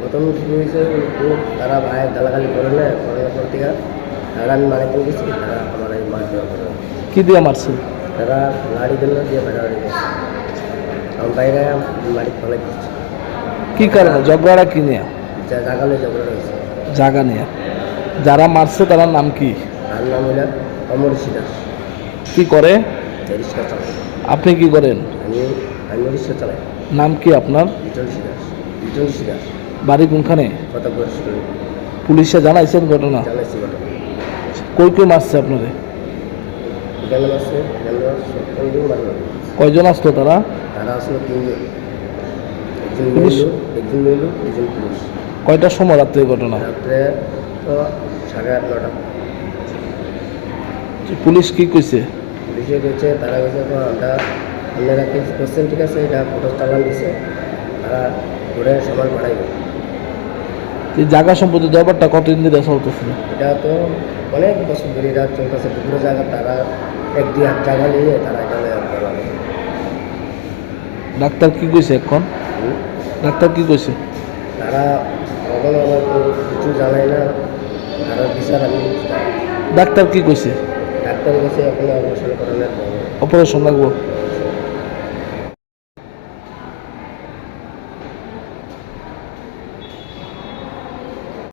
প্রথম শুরু হয়েছে তারা ভাই গালাগালি করে না করার পর থেকে তারা আমি মানিক গেছি তারা আমার এই মার দেওয়া করে কি দিয়ে মারছে? তারা লাড়ি দিল দিয়ে বাড়াবাড়ি গেছে আমার বাইরে মালিক ফলে দিচ্ছে কি কারণে ঝগড়াটা কি নিয়ে? যা জাগালে ঝগড়া হয়েছে। জায়গা নিয়ে। যারা মারছে তার নাম কি? তার নাম হইল অমর সিদাস। কি করে? রিক্সা চালাই। আপনি কি করেন? আমি রিক্সা চালাই। নাম কি আপনার? বিজন সিদাস। বিজন সিদাস। বাড়ি কোনখানে? কত বয়স্ক পুলিশে জানাইছেন ঘটনা? জানাইছি ঘটনা। কই কই মারছে আপনারে? এখানে আছে এখানে মারলো। কয়জন আসতো তারা? তারা আসলে তিনজন, একজন পুলিশ? মেলু দুজন পুলিশ। কয়টার সময় রাত্রে ঘটনা? রাত্রে তো 8:30-9টা। পুলিশ কি কইছে? পুলিশে গেছে তারা গেছে তো আপনারা কেস করছেন ঠিক আছে এটা ফটো চালান দিছে তারা ঘুরে সমান পাঠাইবে। এই জায়গা সম্পত্তি ব্যাপারটা কতদিন ধরে চলতেছিল? এটা তো অনেক বছর ধরে এটা চলতেছে পুরো জায়গা তারা 1-2 হাত জায়গা নিয়ে তারা এখানে বলাবে। ডাক্তার কি কইছে এখন? ডাক্তার কি কইছে? তারা কখনো আমার কিছু জানায় না তারা বিচার আমি ডাক্তার কি কইছে? ডাক্তার কাছে এখনো অপারেশন করানোর অপারেশন লাগবো?